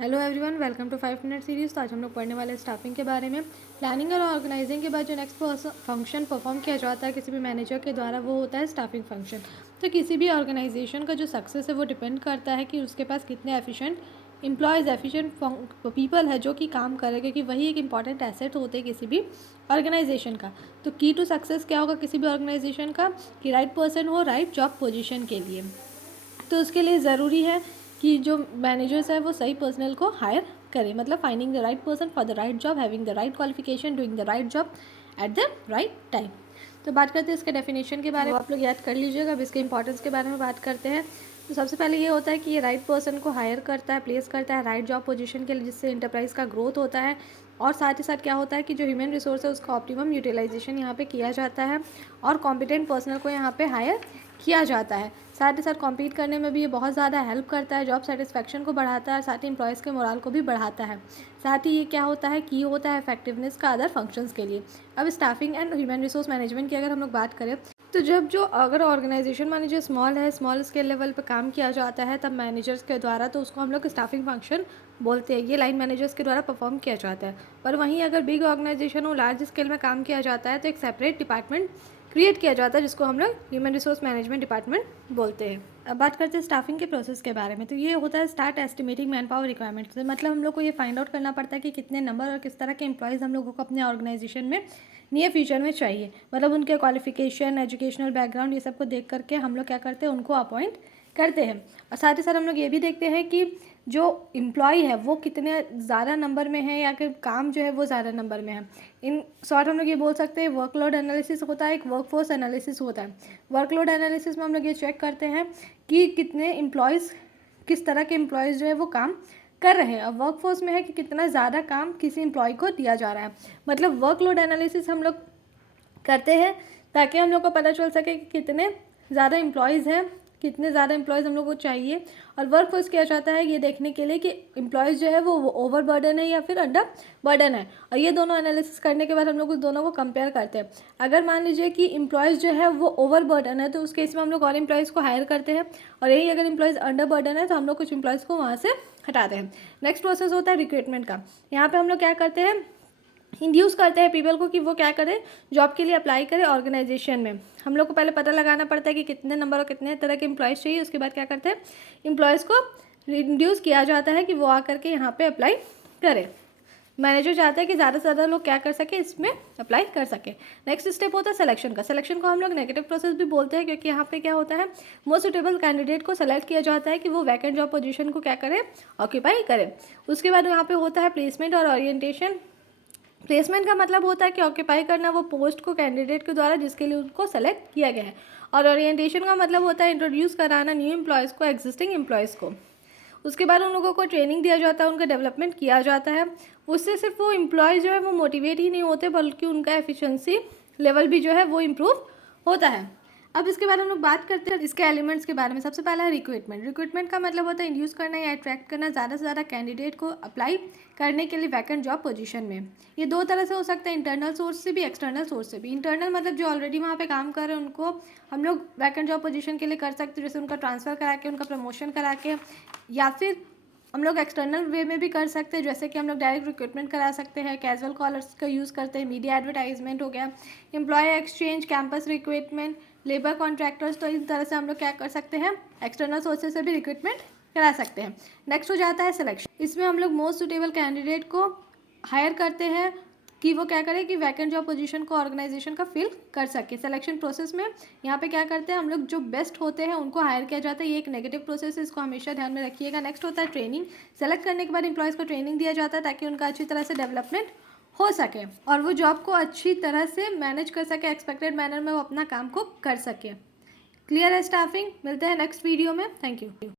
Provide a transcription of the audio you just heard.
Hello everyone, welcome to 5 minute series. तो आज हम लोग पढ़ने वाले स्टाफिंग के बारे में। प्लानिंग और ऑर्गेनाइजिंग के बाद जो नेक्स्ट फंक्शन परफॉर्म किया जाता है किसी भी मैनेजर के द्वारा, वो होता है स्टाफिंग फंक्शन। तो किसी भी ऑर्गेनाइजेशन का जो सक्सेस है वो डिपेंड करता है कि उसके पास कितने एफिशिएंट एम्प्लॉयज़, एफिशिएंट पीपल है जो कि काम करे, क्योंकि वही एक इंपॉर्टेंट एसेट होते हैं किसी भी ऑर्गेनाइजेशन का। तो की टू सक्सेस क्या होगा किसी भी ऑर्गेनाइजेशन का, कि राइट पर्सन हो राइट जॉब पोजीशन के लिए। तो उसके लिए ज़रूरी है कि जो मैनेजर्स है वो सही पर्सनल को हायर करें, मतलब finding the right person for the right job, having the right qualification, doing the right job at the right time. तो बात करते हैं इसके डेफिनेशन के बारे में, आप लोग याद कर लीजिएगा। अब इसके इंपॉर्टेंस के बारे में बात करते हैं। तो सबसे पहले ये होता है कि ये राइट पर्सन को हायर करता है, प्लेस करता है राइट जॉब पोजीशन के लिए, जिससे इंटरप्राइज का ग्रोथ होता है। और साथ ही साथ क्या होता है कि जो ह्यूमन रिसोर्स है उसका ऑप्टिमम यूटिलाइजेशन यहाँ पे किया जाता है, और कॉम्पिटेंट पर्सनल को यहाँ पे हायर किया जाता है। साथ ही साथ कॉम्पीट करने में भी ये बहुत ज़्यादा हेल्प करता है, जॉब सेटिस्फेक्शन को बढ़ाता है, साथ ही एम्प्लॉयज़ के मोराल को भी बढ़ाता है। साथ ही ये क्या होता है कि होता है इफेक्टिवनेस का अदर फंक्शंस के लिए। अब staffing and human resource management की अगर हम लोग बात करें, तो जब जो अगर ऑर्गेनाइजेशन मैनेजर स्मॉल है, स्मॉल स्केल लेवल पर काम किया जाता है तब मैनेजर्स के द्वारा, तो उसको हम लोग स्टाफिंग फंक्शन बोलते हैं। ये लाइन मैनेजर्स के द्वारा परफॉर्म किया जाता है। पर वहीं अगर बिग ऑर्गेनाइजेशन हो, लार्ज स्केल में काम किया जाता है, तो एक सेपरेट डिपार्टमेंट क्रिएट किया जाता है जिसको हम लोग ह्यूमन रिसोर्स मैनेजमेंट डिपार्टमेंट बोलते हैं। अब बात करते हैं स्टाफिंग के प्रोसेस के बारे में। तो ये होता है start estimating man power requirement से, मतलब हम लोग को ये फाइंड आउट करना पड़ता है कि कितने नंबर और किस तरह के एम्प्लॉयज़ हम लोगों को अपने ऑर्गेनाइजेशन में नियर फ्यूचर में चाहिए। मतलब उनके क्वालिफिकेशन, एजुकेशनल बैकग्राउंड, ये सब को देख करके हम लोग क्या करते हैं, उनको अपॉइंट करते हैं। और साथ ही साथ हम लोग ये भी देखते हैं कि जो एम्प्लॉय है वो कितने ज़्यादा नंबर में है, या कि काम जो है वो ज़्यादा नंबर में है। इन शॉर्ट हम लोग ये बोल सकते हैं वर्कलोड एनालिसिस होता है, एक वर्कफोर्स एनालिसिस होता है। वर्कलोड एनालिसिस में हम लोग ये चेक करते हैं कि कितने एम्प्लॉयज़, किस तरह के एम्प्लॉयज़ जो है वो काम कर रहे हैं। अब वर्कफोर्स में है कि कितना ज़्यादा काम किसी एम्प्लॉय को दिया जा रहा है। मतलब वर्कलोड एनालिसिस हम लोग करते हैं ताकि हम लोग को पता चल सके कि कितने ज़्यादा एम्प्लॉयज़ हैं, कितने ज़्यादा एम्प्लॉयज़ हम लोग को चाहिए। और वर्क फोर्स किया जाता है ये देखने के लिए कि एम्प्लॉयज़ जो है वो ओवर बर्डन है या फिर अंडर बर्डन है। और ये दोनों एनालिसिस करने के बाद हम लोग उस दोनों को कंपेयर करते हैं। अगर मान लीजिए कि एम्प्लॉयज़ जो है वो ओवर बर्डन है, तो उस केस में हम लोग और एम्प्लॉयज़ को हायर करते हैं, और यही अगर एम्प्लॉयज़ अंडर बर्डन है तो हम लोग कुछ एम्प्लॉयज़ को वहाँ से हटाते हैं। नेक्स्ट प्रोसेस होता है रिक्रूटमेंट का। यहाँ पर हम लोग क्या करते हैं, इंड्यूस करते हैं पीपल को कि वो क्या करें, जॉब के लिए अप्लाई करें ऑर्गेनाइजेशन में। हम लोग को पहले पता लगाना पड़ता है कि कितने नंबर और कितने तरह के एम्प्लॉयज़ चाहिए। उसके बाद क्या करते हैं, एम्प्लॉयज़ को इंड्यूस किया जाता है कि वो आकर के यहाँ पे अप्लाई करें। मैनेजर चाहता है कि ज़्यादा से ज़्यादा लोग क्या कर सके, इसमें अप्लाई कर सके। नेक्स्ट स्टेप होता है सिलेक्शन का। सिलेक्शन को हम लोग नेगेटिव प्रोसेस भी बोलते हैं, क्योंकि यहाँ पे क्या होता है, मोस्ट सुटेबल कैंडिडेट को सेलेक्ट किया जाता है कि वो वैकेंट जॉब पोजीशन को क्या करे, ऑक्यूपाई करे। उसके बाद यहाँ पे होता है प्लेसमेंट और ओरिएंटेशन। प्लेसमेंट का मतलब होता है कि ऑक्यूपाई करना वो पोस्ट को कैंडिडेट के द्वारा जिसके लिए उनको सेलेक्ट किया गया है। और ओरिएंटेशन का मतलब होता है इंट्रोड्यूस कराना न्यू एम्प्लॉयज़ को एग्जिस्टिंग एम्प्लॉयज़ को। उसके बाद उन लोगों को ट्रेनिंग दिया जाता है, उनका डेवलपमेंट किया जाता है। उससे सिर्फ वो एम्प्लॉय जो है वो मोटिवेट ही नहीं होते, बल्कि उनका एफिशिएंसी लेवल भी जो है वो इम्प्रूव होता है। अब इसके बाद हम लोग बात करते हैं इसके एलिमेंट्स के बारे में। सबसे पहला है रिक्रूटमेंट। रिक्रूटमेंट का मतलब होता है इंड्यूस करना या अट्रैक्ट करना ज़्यादा से ज़्यादा कैंडिडेट को अप्लाई करने के लिए वैकेंट जॉब पोजीशन में। ये दो तरह से हो सकता है, इंटरनल सोर्स से भी, एक्सटर्नल सोर्स से भी। इंटरनल मतलब जो ऑलरेडी वहाँ पे काम कर रहे हैं उनको हम लोग वैकेंट जॉब पोजीशन के लिए कर सकते हैं, जैसे उनका ट्रांसफ़र करा के, उनका प्रमोशन करा के। या फिर हम लोग एक्सटर्नल वे में भी कर सकते हैं, जैसे कि हम लोग डायरेक्ट रिक्रूटमेंट करा सकते हैं, कैजुअल कॉलर्स का यूज़ करते हैं, मीडिया एडवर्टाइजमेंट हो गया, employ exchange, campus recruitment, labour contractors. तो इस तरह से हम लोग क्या कर सकते हैं, एक्सटर्नल सोर्सेज से भी रिक्रूटमेंट करा सकते हैं। नेक्स्ट हो जाता है सिलेक्शन। इसमें हम लोग मोस्ट सुटेबल कैंडिडेट को हायर करते हैं कि वो क्या करे कि वैकेंट जॉब पोजीशन को ऑर्गेनाइजेशन का फिल कर सके। सिलेक्शन प्रोसेस में यहाँ पे क्या करते हैं, हम लोग जो बेस्ट होते हैं उनको हायर किया जाता है। ये एक नेगेटिव प्रोसेस है, इसको हमेशा ध्यान में रखिएगा। नेक्स्ट होता है ट्रेनिंग। सेलेक्ट करने के बाद एम्प्लॉयज़ को ट्रेनिंग दिया जाता है ताकि उनका अच्छी तरह से डेवलपमेंट हो सके और वो जॉब को अच्छी तरह से मैनेज कर सके, एक्सपेक्टेड मैनर में वो अपना काम को कर सके। क्लियर है स्टाफिंग? मिलते हैं नेक्स्ट वीडियो में। Thank you.